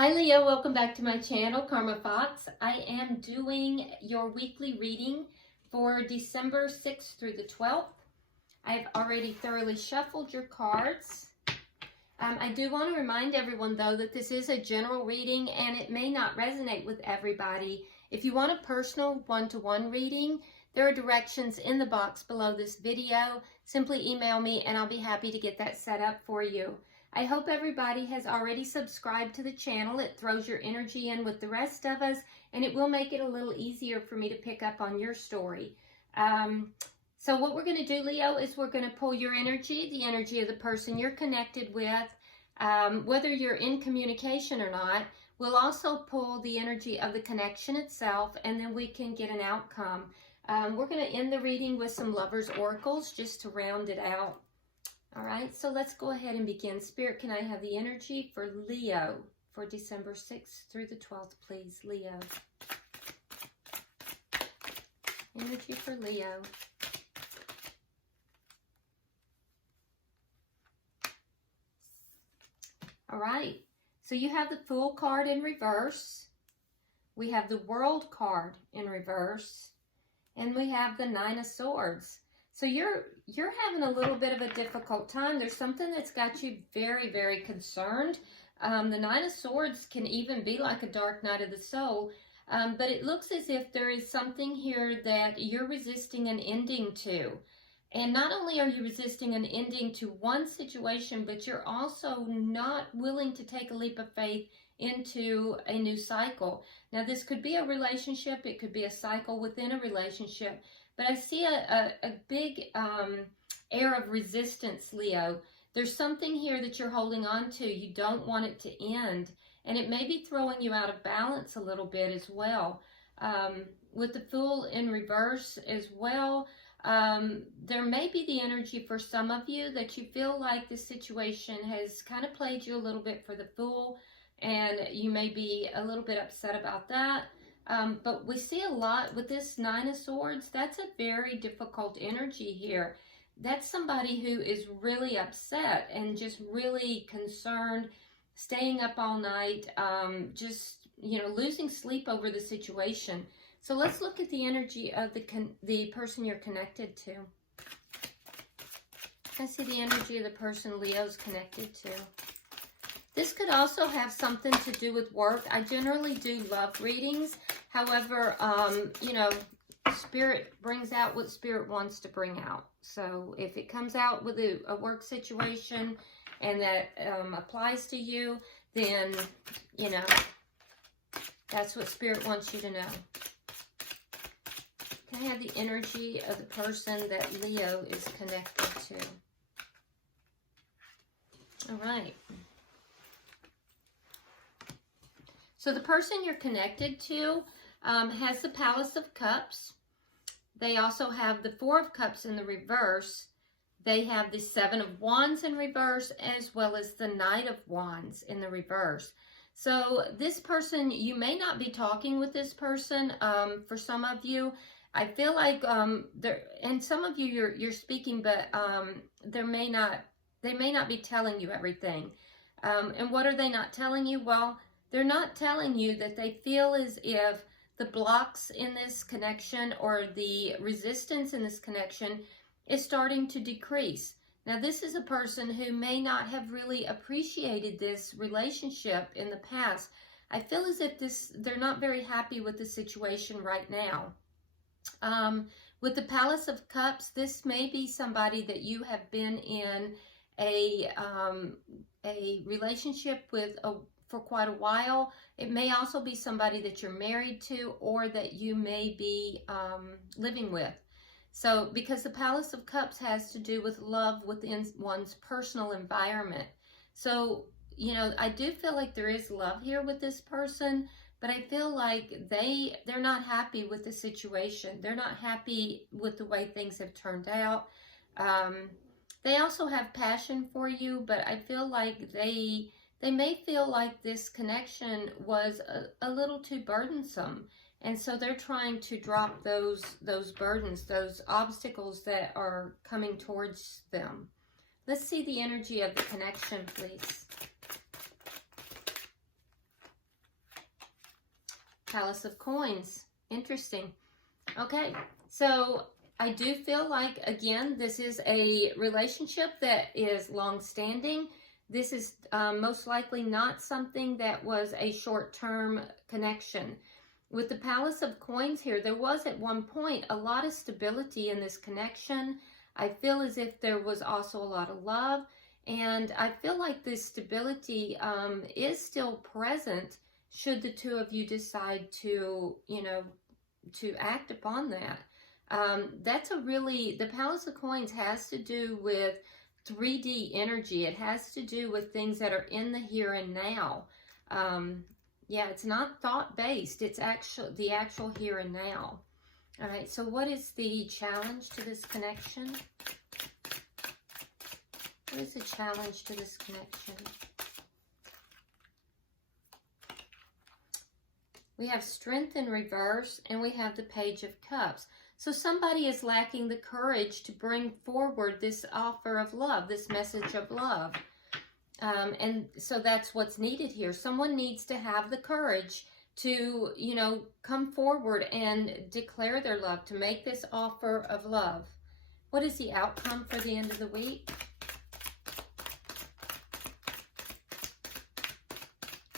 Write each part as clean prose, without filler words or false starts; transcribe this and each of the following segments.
Hi Leo, welcome back to my channel, Karma Fox. I am doing your weekly reading for December 6th through the 12th. I've already thoroughly shuffled your cards. I do want to remind everyone though that this is a general reading and it may not resonate with everybody. If you want a personal one-to-one reading, there are directions in the box below this video. Simply email me and I'll be happy to get that set up for you. I hope everybody has already subscribed to the channel. It throws your energy in with the rest of us, and it will make it a little easier for me to pick up on your story. So what we're going to do, Leo, is we're going to pull your energy, the energy of the person you're connected with, whether you're in communication or not. We'll also pull the energy of the connection itself, and then we can get an outcome. We're going to end the reading with some Lovers Oracles just to round it out. All right, so let's go ahead and begin. Spirit, can I have the energy for Leo for December 6th through the 12th, please? Leo. Energy for Leo. All right, so you have the Fool card in reverse. We have the World card in reverse. And we have the Nine of Swords. So you're having a little bit of a difficult time. There's something that's got you very, very concerned. The Nine of Swords can even be like a dark night of the soul. But it looks as if there is something here that you're resisting an ending to. And not only are you resisting an ending to one situation, but you're also not willing to take a leap of faith into a new cycle. Now, this could be a relationship. It could be a cycle within a relationship. But I see a big air of resistance, Leo. There's something here that you're holding on to. You don't want it to end. And it may be throwing you out of balance a little bit as well. With the Fool in reverse as well, there may be the energy for some of you that you feel like this situation has kind of played you a little bit for the Fool. And you may be a little bit upset about that. But we see a lot with this Nine of Swords. That's a very difficult energy here. That's somebody who is really upset and just really concerned, staying up all night, just, losing sleep over the situation. So let's look at the energy of the person you're connected to. I see the energy of the person Leo's connected to. This could also have something to do with work. I generally do love readings. However, Spirit brings out what Spirit wants to bring out. So if it comes out with a work situation and that applies to you, then, that's what Spirit wants you to know. Can I have the energy of the person that Leo is connected to? All right. So the person you're connected to has the Palace of Cups. They also have the Four of Cups in the reverse. They have the Seven of Wands in reverse, as well as the Knight of Wands in the reverse. So this person, you may not be talking with this person. For some of you, I feel like and some of you you're speaking, but they may not be telling you everything. And what are they not telling you? Well, they're not telling you that they feel as if the blocks in this connection or the resistance in this connection is starting to decrease. Now, this is a person who may not have really appreciated this relationship in the past. I feel as if they're not very happy with the situation right now. With the Palace of Cups, this may be somebody that you have been in a relationship with for quite a while. It may also be somebody that you're married to or that you may be living with. So because the Palace of Cups has to do with love within one's personal environment. So, I do feel like there is love here with this person, but I feel like they're not happy with the situation. They're not happy with the way things have turned out. They also have passion for you, but I feel like they may feel like this connection was a little too burdensome. And so they're trying to drop those burdens, those obstacles that are coming towards them. Let's see the energy of the connection, please. Palace of Coins. Interesting. Okay, so I do feel like, again, this is a relationship that is long-standing. This is most likely not something that was a short-term connection. With the Palace of Coins here, there was at one point a lot of stability in this connection. I feel as if there was also a lot of love, and I feel like this stability is still present should the two of you decide to, you know, to act upon that. That's a really, the Palace of Coins has to do with 3D energy. It has to do with things that are in the here and now. Yeah, it's not thought-based. It's the actual here and now. All right, so what is the challenge to this connection? What is the challenge to this connection? We have Strength in reverse, and we have the Page of Cups. So somebody is lacking the courage to bring forward this offer of love, this message of love. And so that's what's needed here. Someone needs to have the courage to, you know, come forward and declare their love, to make this offer of love. What is the outcome for the end of the week?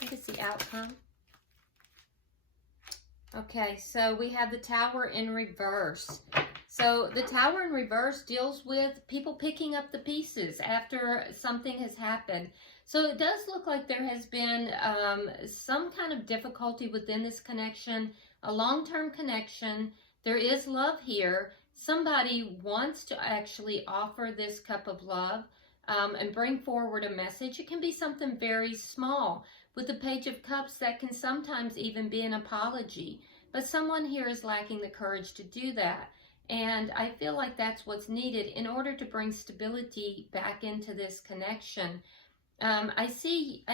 What is the outcome? Okay, so we have the Tower in reverse. So the Tower in reverse deals with people picking up the pieces after something has happened. So it does look like there has been some kind of difficulty within this connection, a long-term connection. There is love here. Somebody wants to actually offer this cup of love and bring forward a message. It can be something very small. With the Page of Cups, that can sometimes even be an apology. But someone here is lacking the courage to do that. And I feel like that's what's needed in order to bring stability back into this connection. I see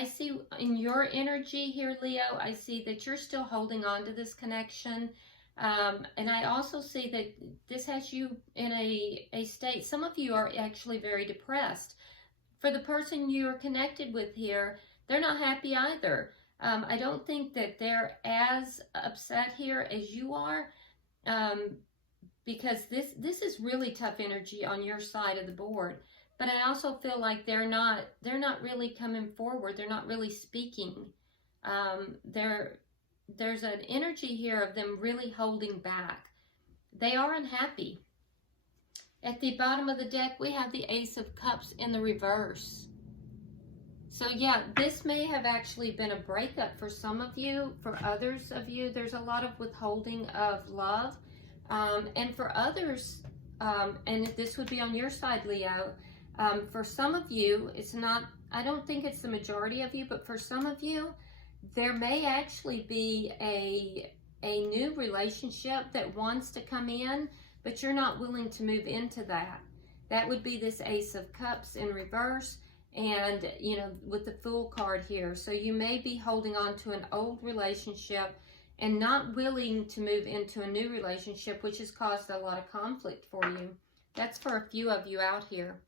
in your energy here, Leo, I see that you're still holding on to this connection. And I also see that this has you in a state, some of you are actually very depressed. For the person you're connected with here, they're not happy either. I don't think that they're as upset here as you are, because this is really tough energy on your side of the board. But I also feel like they're not really coming forward. They're not really speaking. There's an energy here of them really holding back. They are unhappy. At the bottom of the deck, we have the Ace of Cups in the reverse. So yeah, this may have actually been a breakup for some of you. For others of you, there's a lot of withholding of love. And for others, and this would be on your side, Leo, for some of you, it's not, I don't think it's the majority of you, but for some of you, there may actually be a new relationship that wants to come in, but you're not willing to move into that. That would be this Ace of Cups in reverse, and, you know, with the Fool card here. So you may be holding on to an old relationship and not willing to move into a new relationship, which has caused a lot of conflict for you. That's for a few of you out here.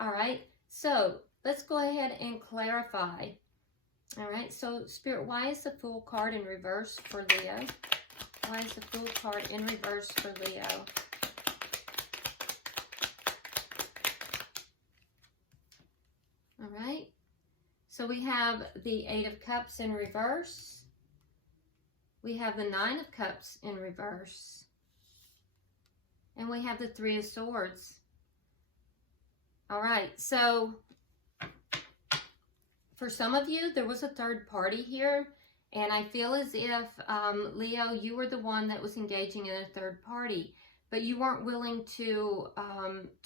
All right, so let's go ahead and clarify. All right, so Spirit, why is the Fool card in reverse for Leo? Why is the Fool card in reverse for Leo? All right, so we have the Eight of Cups in reverse. We have the Nine of Cups in reverse. And we have the Three of Swords. All right, so for some of you, there was a third party here. And I feel as if, Leo, you were the one that was engaging in a third party. But you weren't willing to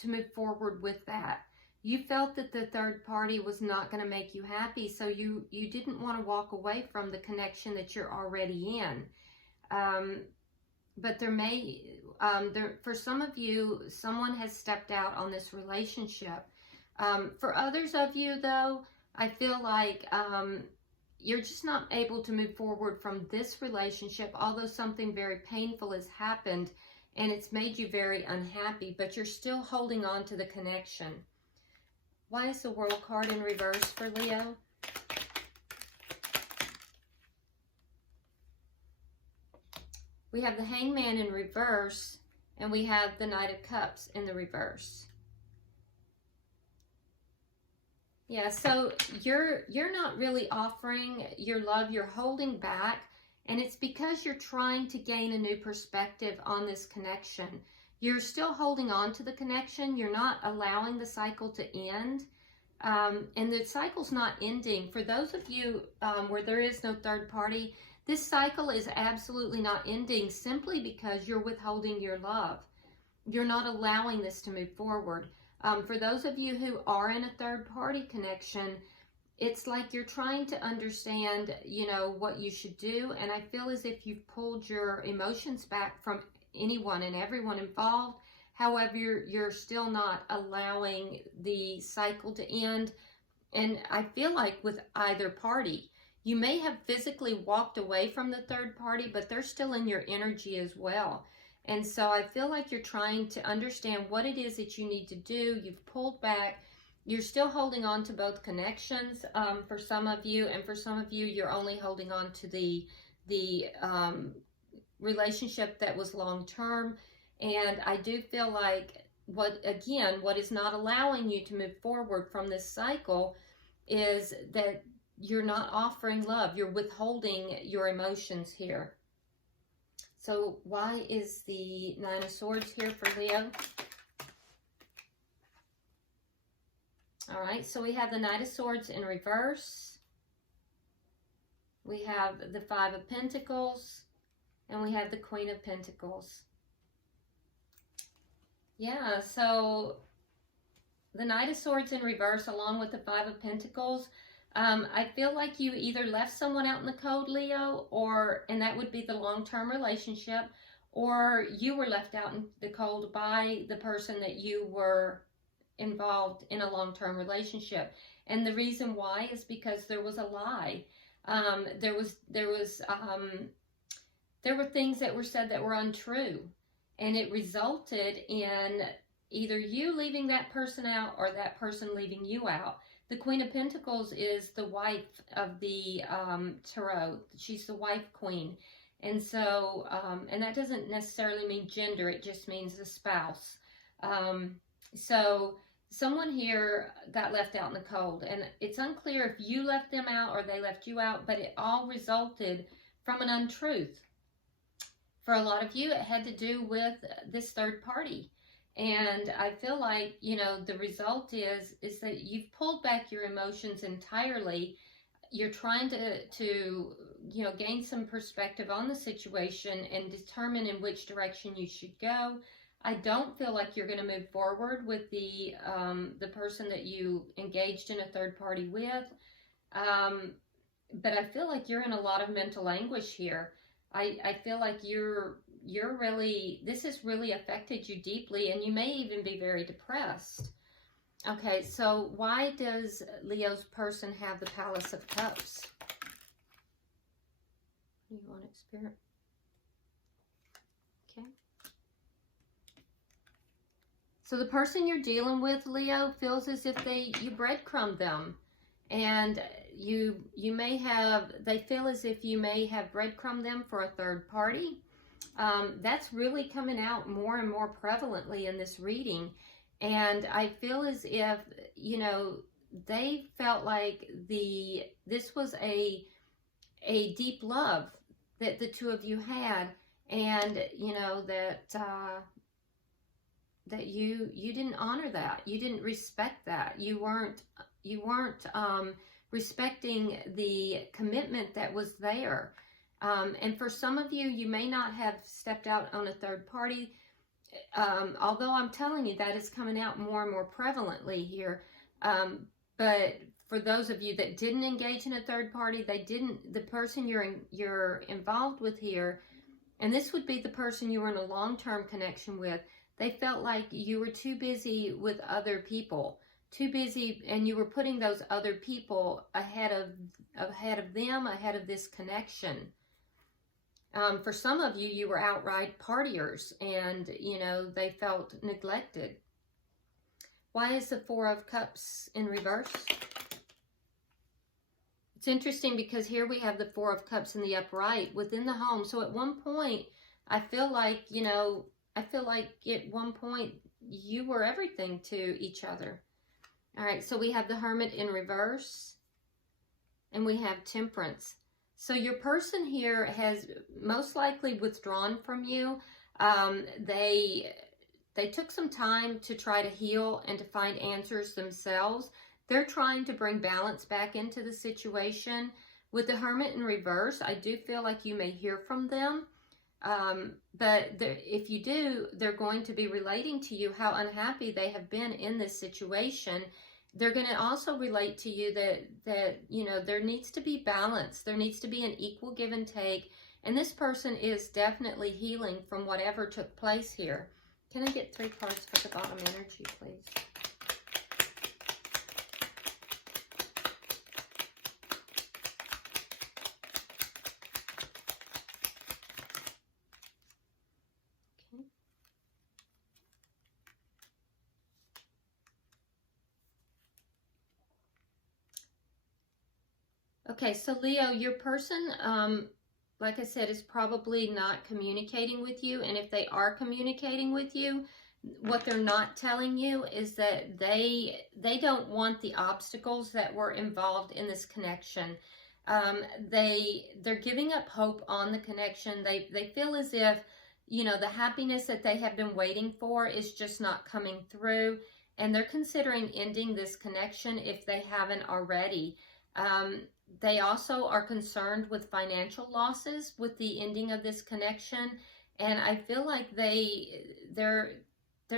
move forward with that. You felt that the third party was not going to make you happy, so you didn't want to walk away from the connection that you're already in. But there may, for some of you, someone has stepped out on this relationship. For others of you, though, I feel like you're just not able to move forward from this relationship, although something very painful has happened and it's made you very unhappy, but you're still holding on to the connection. Why is the World card in reverse for Leo? We have the Hangman in reverse, and we have the Knight of Cups in the reverse. Yeah, so you're not really offering your love, you're holding back, and it's because you're trying to gain a new perspective on this connection. You're still holding on to the connection, you're not allowing the cycle to end, and the cycle's not ending. For those of you where there is no third party, this cycle is absolutely not ending simply because you're withholding your love. You're not allowing this to move forward. For those of you who are in a third-party connection, it's like you're trying to understand, you know, what you should do. And I feel as if you've pulled your emotions back from anyone and everyone involved. However, you're still not allowing the cycle to end. And I feel like with either party, you may have physically walked away from the third party, but they're still in your energy as well. And so I feel like you're trying to understand what it is that you need to do. You've pulled back. You're still holding on to both connections for some of you. And for some of you, you're only holding on to the relationship that was long-term. And I do feel like what is not allowing you to move forward from this cycle is that you're not offering love. You're withholding your emotions here. So why is the Nine of Swords here for Leo? All right, so we have the Knight of Swords in reverse. We have the Five of Pentacles. And we have the Queen of Pentacles. Yeah, so the Knight of Swords in reverse along with the Five of Pentacles. I feel like you either left someone out in the cold, Leo, and that would be the long-term relationship, or you were left out in the cold by the person that you were involved in a long-term relationship. And the reason why is because there was a lie. There were things that were said that were untrue, and it resulted in either you leaving that person out or that person leaving you out. The Queen of Pentacles is the wife of the Tarot. She's the wife queen. And so, and that doesn't necessarily mean gender. It just means the spouse. So someone here got left out in the cold. And it's unclear if you left them out or they left you out. But it all resulted from an untruth. For a lot of you, it had to do with this third party. And I feel like, you know, the result is that you've pulled back your emotions entirely. You're trying to you know, gain some perspective on the situation and determine in which direction you should go. I don't feel like you're going to move forward with the person that you engaged in a third party with. But I feel like you're in a lot of mental anguish here. I feel like this has really affected you deeply, and you may even be very depressed. Okay, so why does Leo's person have the Palace of Cups? You want it, Spirit? Okay. So the person you're dealing with, Leo, feels as if you breadcrumbed them. And they feel as if you may have breadcrumbed them for a third party. That's really coming out more and more prevalently in this reading. And I feel as if, you know, they felt like this was a deep love that the two of you had. And, you know, that you didn't honor that. You didn't respect that. You weren't respecting the commitment that was there. And for some of you, you may not have stepped out on a third party, although I'm telling you that is coming out more and more prevalently here. But for those of you that didn't engage in a third party, the person you're involved with here, and this would be the person you were in a long-term connection with, they felt like you were too busy with other people. Too busy, and you were putting those other people ahead of them, ahead of this connection. For some of you, you were outright partiers, and, you know, they felt neglected. Why is the Four of Cups in reverse? It's interesting because here we have the Four of Cups in the upright within the home. So at one point, I feel like, you know, I feel like at one point you were everything to each other. All right, so we have the Hermit in reverse, and we have Temperance. So your person here has most likely withdrawn from you. They took some time to try to heal and to find answers themselves. They're trying to bring balance back into the situation. With the Hermit in reverse, I do feel like you may hear from them. But if you do, they're going to be relating to you how unhappy they have been in this situation. They're going to also relate to you that you know, there needs to be balance. There needs to be an equal give and take. And this person is definitely healing from whatever took place here. Can I get 3 cards for the bottom energy, please? Okay, so Leo, your person, like I said, is probably not communicating with you. And if they are communicating with you, what they're not telling you is that they don't want the obstacles that were involved in this connection. They're giving up hope on the connection. They feel as if, you know, the happiness that they have been waiting for is just not coming through. And they're considering ending this connection if they haven't already. They also are concerned with financial losses with the ending of this connection, and I feel like they're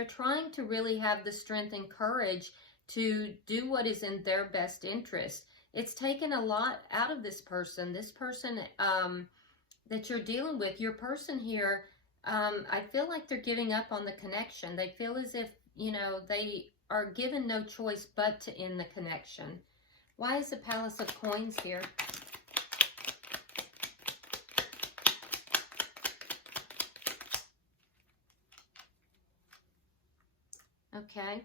trying to really have the strength and courage to do what is in their best interest. It's taken a lot out of this person. This person that you're dealing with, your person here, I feel like they're giving up on the connection. They feel as if, you know, they are given no choice but to end the connection. Why is the Palace of Coins here? Okay.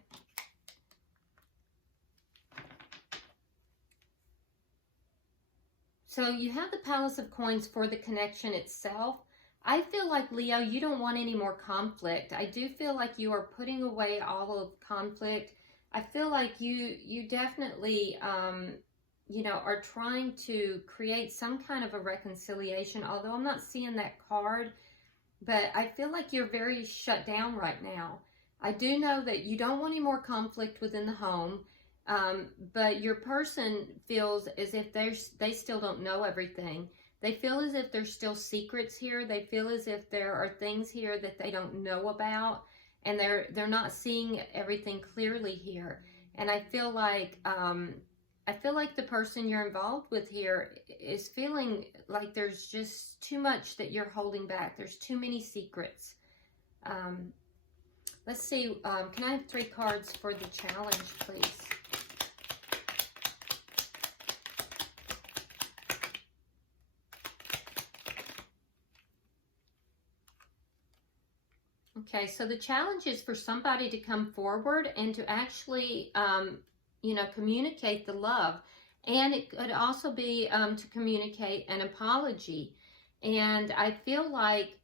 So you have the Palace of Coins for the connection itself. I feel like, Leo, you don't want any more conflict. I do feel like you are putting away all of conflict. I feel like you definitely, you know, are trying to create some kind of a reconciliation, although I'm not seeing that card, but I feel like you're very shut down right now. I do know that you don't want any more conflict within the home, but your person feels as if they still don't know everything. They feel as if there's still secrets here. They feel as if there are things here that they don't know about, and they're not seeing everything clearly here. And I feel like the person you're involved with here is feeling like there's just too much that you're holding back. There's too many secrets. Let's see. Can I have 3 cards for the challenge, please? Okay, so the challenge is for somebody to come forward and to actually, you know, communicate the love. And it could also be to communicate an apology. And I feel like,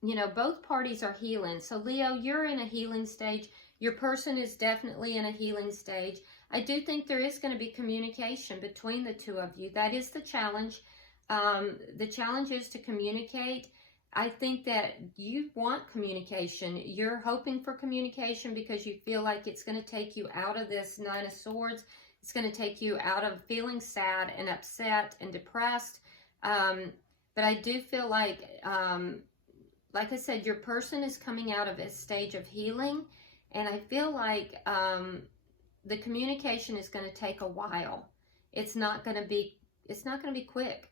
you know, both parties are healing. So Leo, you're in a healing stage. Your person is definitely in a healing stage. I do think there is going to be communication between the two of you. That is the challenge. The challenge is to communicate. I think that you want communication. You're hoping for communication because you feel like it's going to take you out of this 9 of Swords. It's going to take you out of feeling sad and upset and depressed. But I do feel like I said, your person is coming out of a stage of healing. And I feel like the communication is going to take a while. It's not going to be quick.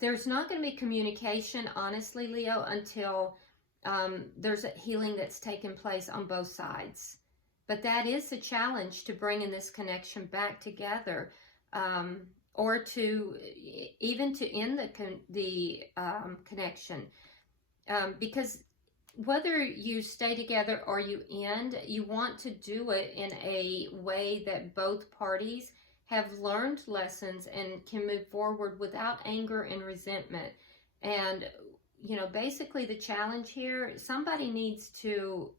There's not going to be communication, honestly, Leo, until there's a healing that's taken place on both sides. But that is the challenge, to bringing this connection back together, or to even to end the connection. Because whether you stay together or you end, you want to do it in a way that both parties have learned lessons and can move forward without anger and resentment. And you know, basically the challenge here, somebody needs to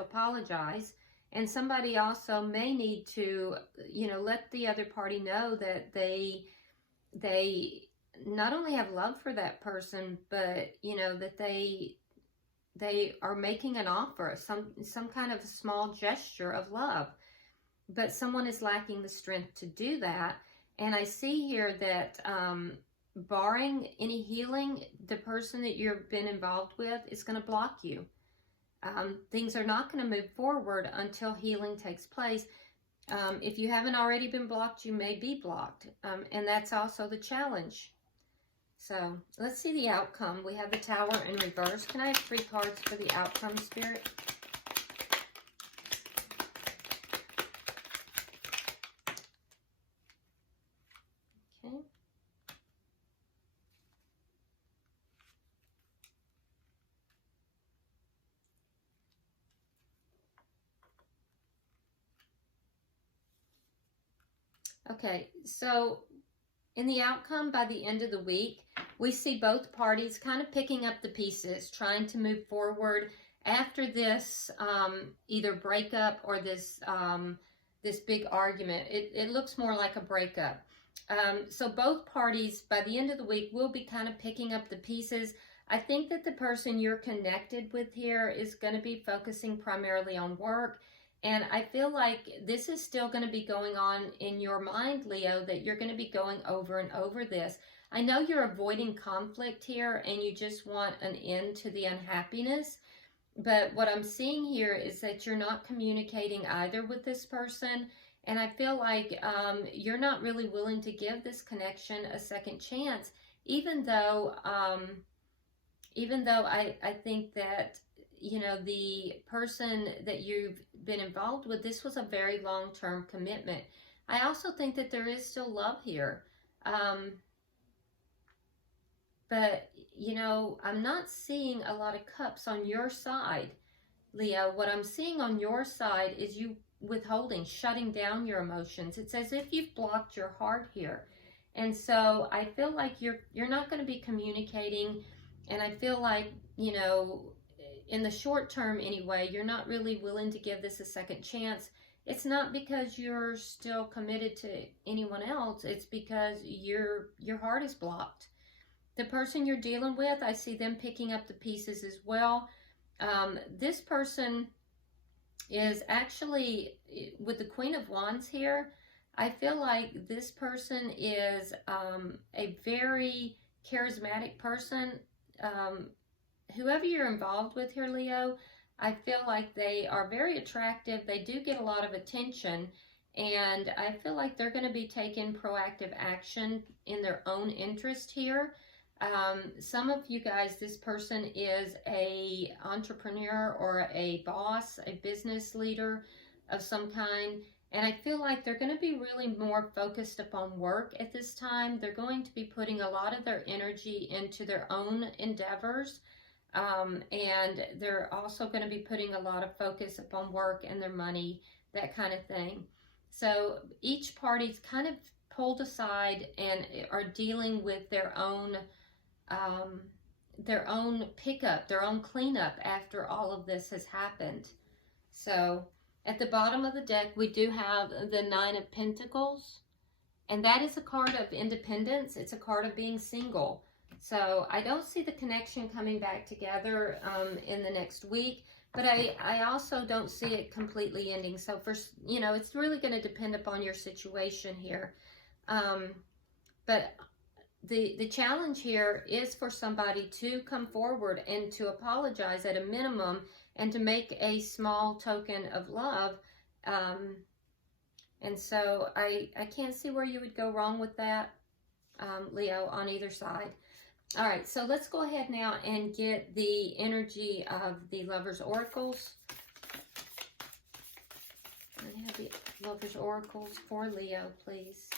apologize, and somebody also may need to, you know, let the other party know that they not only have love for that person, but, you know, that they are making an offer, some kind of small gesture of love, but someone is lacking the strength to do that. And I see here that barring any healing, the person that you've been involved with is going to block you. Things are not going to move forward until healing takes place. If you haven't already been blocked, you may be blocked. And that's also the challenge. So let's see the outcome. We have the Tower in reverse. Can I have 3 cards for the outcome, Spirit? Okay. Okay, so in the outcome, by the end of the week, we see both parties kind of picking up the pieces, trying to move forward after this either breakup or this this big argument. It looks more like a breakup. So both parties, by the end of the week, will be kind of picking up the pieces. I think that the person you're connected with here is going to be focusing primarily on work. And I feel like this is still going to be going on in your mind, Leo, that you're going to be going over and over this. I know you're avoiding conflict here and you just want an end to the unhappiness. But what I'm seeing here is that you're not communicating either with this person. And I feel like you're not really willing to give this connection a second chance, even though I think that, you know, the person that you've been involved with, this was a very long-term commitment. I also think that there is still love here. But, you know, I'm not seeing a lot of cups on your side, Leo. What I'm seeing on your side is you withholding, shutting down your emotions. It's as if you've blocked your heart here. And so I feel like you're not going to be communicating. And I feel like, you know, in the short term anyway, you're not really willing to give this a second chance. It's not because you're still committed to anyone else. It's because your heart is blocked. The person you're dealing with, I see them picking up the pieces as well. This person is actually, with the Queen of Wands here, I feel like this person is a very charismatic person. Whoever you're involved with here, Leo, I feel like they are very attractive. They do get a lot of attention, and I feel like they're going to be taking proactive action in their own interest here. Some of you guys, this person is a entrepreneur or a boss, a business leader of some kind, and I feel like they're going to be really more focused upon work at this time. They're going to be putting a lot of their energy into their own endeavors. And they're also going to be putting a lot of focus upon work and their money, that kind of thing. So each party's kind of pulled aside and are dealing with their own pickup, their own cleanup after all of this has happened. So at the bottom of the deck, we do have the 9 of Pentacles, and that is a card of independence. It's a card of being single. So I don't see the connection coming back together in the next week, but I also don't see it completely ending. So for, you know, it's really going to depend upon your situation here. But the challenge here is for somebody to come forward and to apologize at a minimum and to make a small token of love. And so I can't see where you would go wrong with that, Leo, on either side. All right, so let's go ahead now and get the energy of the Lovers' Oracles. I have the Lovers' Oracles for Leo, please.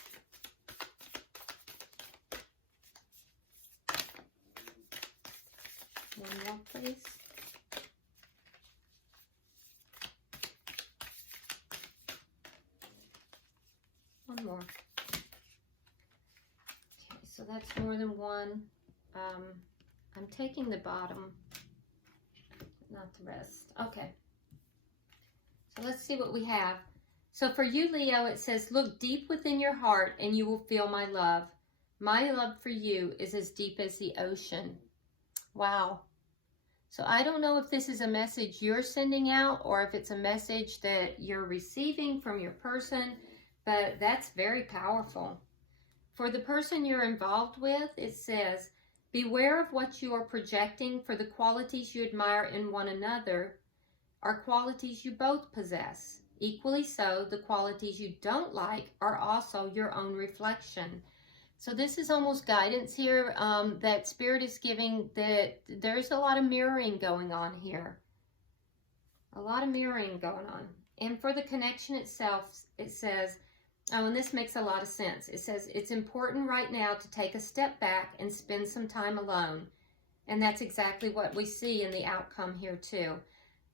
One more, please. One more. Okay, so that's more than one. I'm taking the bottom, not the rest. Okay. So let's see what we have. So for you, Leo, it says, look deep within your heart and you will feel my love. My love for you is as deep as the ocean. Wow. So I don't know if this is a message you're sending out or if it's a message that you're receiving from your person, but that's very powerful. For the person you're involved with, it says, beware of what you are projecting, for the qualities you admire in one another are qualities you both possess. Equally so, the qualities you don't like are also your own reflection. So this is almost guidance here that Spirit is giving, that there's a lot of mirroring going on here. A lot of mirroring going on. And for the connection itself, it says, oh, and this makes a lot of sense. It says, it's important right now to take a step back and spend some time alone. And that's exactly what we see in the outcome here too.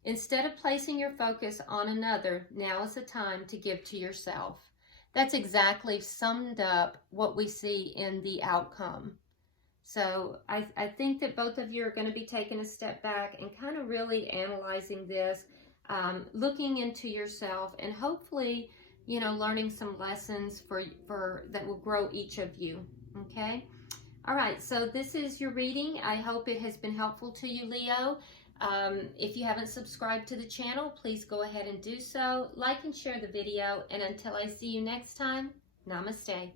Instead of placing your focus on another, now is the time to give to yourself. That's exactly summed up what we see in the outcome. So I think that both of you are going to be taking a step back and kind of really analyzing this, looking into yourself, and hopefully, you know, learning some lessons for that will grow each of you. Okay. All right. So this is your reading. I hope it has been helpful to you, Leo. If you haven't subscribed to the channel, please go ahead and do so. Like and share the video. And until I see you next time, namaste.